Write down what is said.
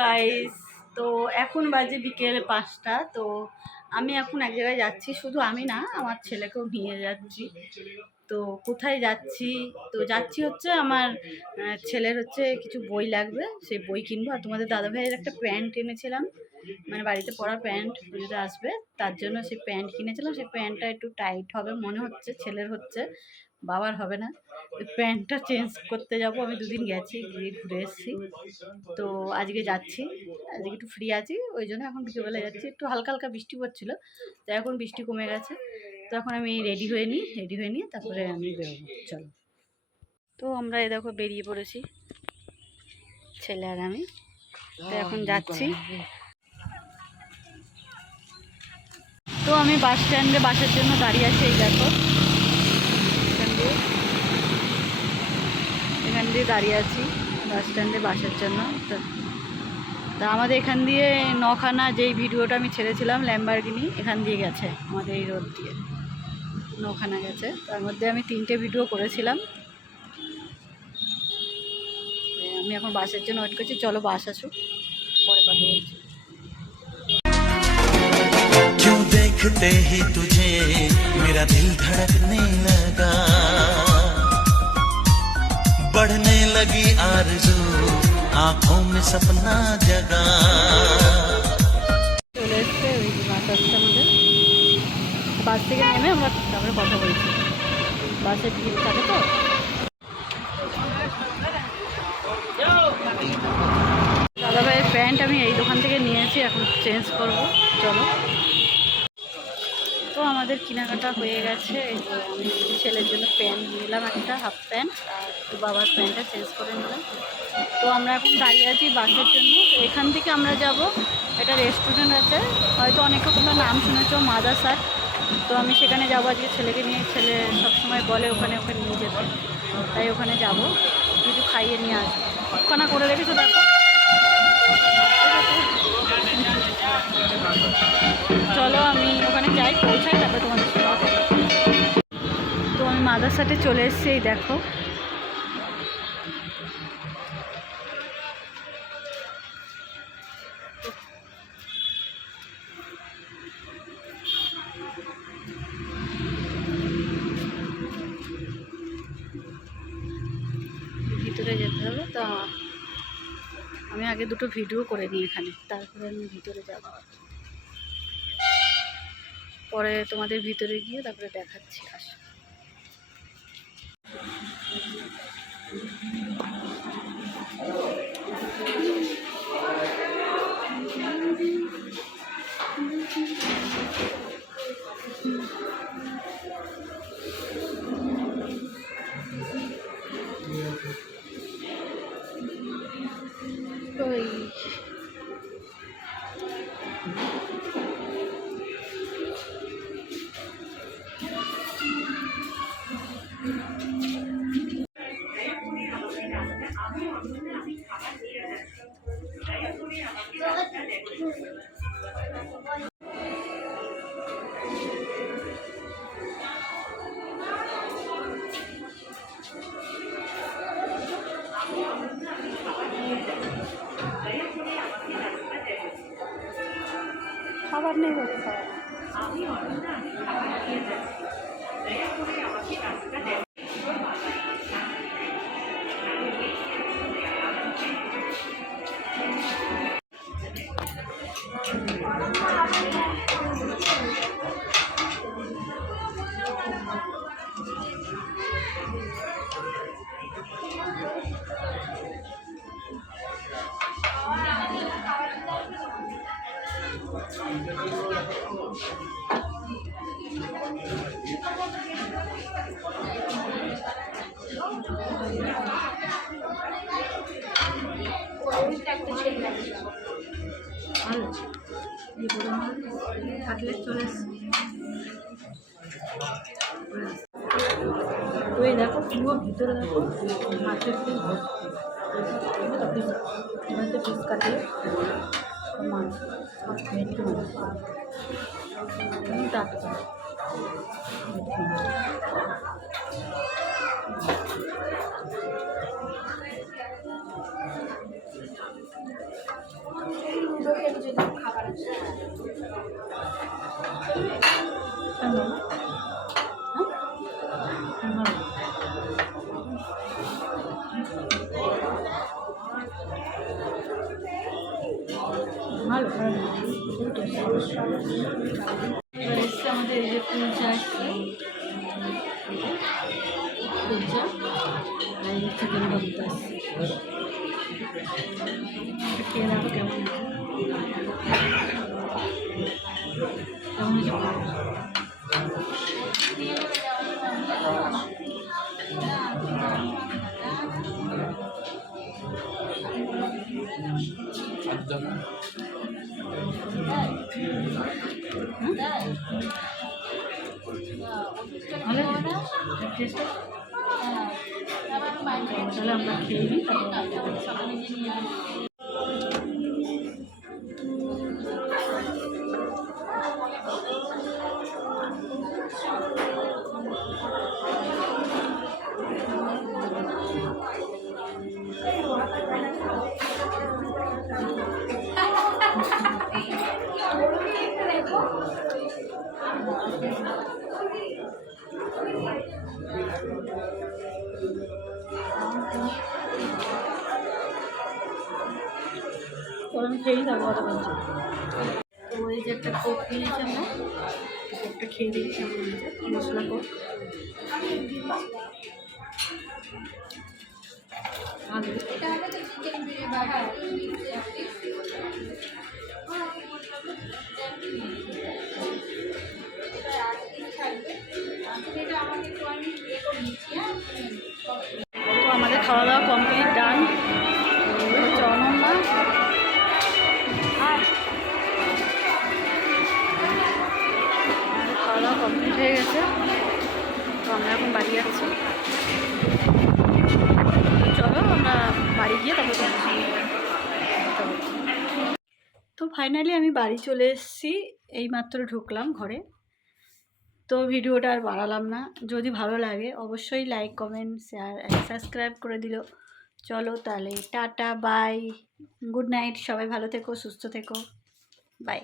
Guys, তো এখন বাজে বিকেল 5টা। তো আমি এখন এক জায়গায় যাচ্ছি, শুধু আমি না, আমার ছেলেকেও নিয়ে যাচ্ছি। তো কোথায় যাচ্ছি? তো যাচ্ছি হচ্ছে আমার ছেলের হচ্ছে কিছু বই লাগবে, সেই বই কিনবো। আর তোমাদের দাদাভাইয়ের একটা প্যান্ট এনেছিলাম, মানে বাড়িতে পরার প্যান্ট, পুজোতে আসবে তার জন্য সেই প্যান্ট কিনেছিলাম। সেই প্যান্টটা একটু টাইট হবে মনে হচ্ছে, ছেলের হচ্ছে, বাবার হবে না। ওই প্যান্টটা চেঞ্জ করতে যাব। আমি দুদিন গেছি, গিয়ে ঘুরে এসেছি। তো আজকে যাচ্ছি, আজকে একটু ফ্রি আছি, ওই জন্য এখন বিকেলবেলা যাচ্ছি। একটু হালকা হালকা বৃষ্টি পড়ছিল, তো এখন বৃষ্টি কমে গেছে। তো এখন আমি রেডি হয়ে নিয়ে তারপরে আমি বেরোবো। চলো, তো আমরা এই দেখো বেরিয়ে পড়েছি, ছেলে আর আমি। তো এখন যাচ্ছি। তো আমি বাস স্ট্যান্ডে বাসের জন্য দাঁড়িয়ে আছি, এই দেখো এখান দিয়ে দাঁড়িয়ে আছি বাস স্ট্যান্ডে বাসের জন্য। তা আমাদের এখান দিয়ে নখানা, যেই ভিডিওটা আমি ছেড়েছিলাম ল্যাম্বরগিনি, এখান দিয়ে গেছে আমাদের এই রোড দিয়ে নখানা গেছে। তার মধ্যে আমি 3টে ভিডিও করেছিলাম। আমি এখন বাসের জন্য ওয়েট করছি, চলো বাস আসুক, পরে কথা বলছি। क्यों देखते ही तुझे मेरा दिल धड़कने लगा, बढ़ने लगी आरज़ू आंखों में सपना जगा। চলে এসছে ওই বাস আসছে আমাদের। বাস থেকে নেমে আমরা তারপরে কথা বলছি, বাসে ভিড় থাকে তো। দাদাভাইয়ের প্যান্ট আমি এই দোকান থেকে নিয়েছি, এখন চেঞ্জ করব। চলো, তো আমাদের কেনাকাটা হয়ে গেছে। এই যে আমি ছেলের জন্য প্যান্ট নিলাম, একটা হাফ প্যান্ট, আর বাবার প্যান্টটা চেঞ্জ করে নিলাম। তো আমরা এখন দাঁড়িয়ে আছি বাসের জন্য। তো এখান থেকে আমরা যাব, একটা রেস্টুরেন্ট আছে, হয়তো অনেকে তোমরা নাম শুনেছ, মাদাসার। তো আমি সেখানে যাবো আজকে ছেলেকে নিয়ে। ছেলে সবসময় বলে ওখানে নিয়ে যেতে, তাই ওখানে যাব, কিছু খাইয়ে নিয়ে আসবো। ওখানে করে রেখেছো দেখো। চলো আমি ওখানে যাই, পৌঁছাই, তারপরে তোমাদের সাথে কথা বলছি। তো আমি মাদারসাটে চলে এসেছি, এই দেখো। ভিতরে যেতে হবে, তো আমি আগে দুটো ভিডিও করে নিই এখানে, তারপরে আমি ভিতরে যাব। পরে তোমাদের ভিতরে গিয়ে তারপরে দেখাচ্ছি। আসো, ওই খাবার নেই, কাটলেট চলে এসছে। তো এই দেখো পুরো ভিতরে দেখো মাছের পিস ভর্তি, পিস কাটলেট, মাছ, ভেটকি মাছ, টাটকা ভেটকি মাছ। ভালো এসছে আমাদের এই যে কুলচা এসছে, কুলচা আর এই চিকেন ভর্তা এসছে। খেয়ে দেখো কেমন হয়েছে। তাহলে আমরা খেয়ে নিই। আমি খেয়েই যাবো অত বলছি। তো এই যে একটা কোক নিয়েছি আমরা, কোকটা খেয়ে দিই কেমন হয়েছে, মশলা কোক। তো আমাদের খাওয়া দাওয়া কমপ্লিট, ডান। হচ্ছে অনন্যা, খাওয়া দাওয়া কমপ্লিট হয়ে গেছে। তো আমরা এখন বাড়ি যাচ্ছি। চলো আমরা বাড়ি গিয়ে তারপর তো ফাইনালি আমি বাড়ি চলে এসেছি, এইমাত্র ঢুকলাম ঘরে। তো ভিডিওটা আর বাড়ালাম না। যদি ভালো লাগে অবশ্যই like, comment, share and subscribe করে দিল। চলো তাহলে টাটা, বাই, গুড নাইট। সবাই ভালো থেকো, সুস্থ থেকো, বাই।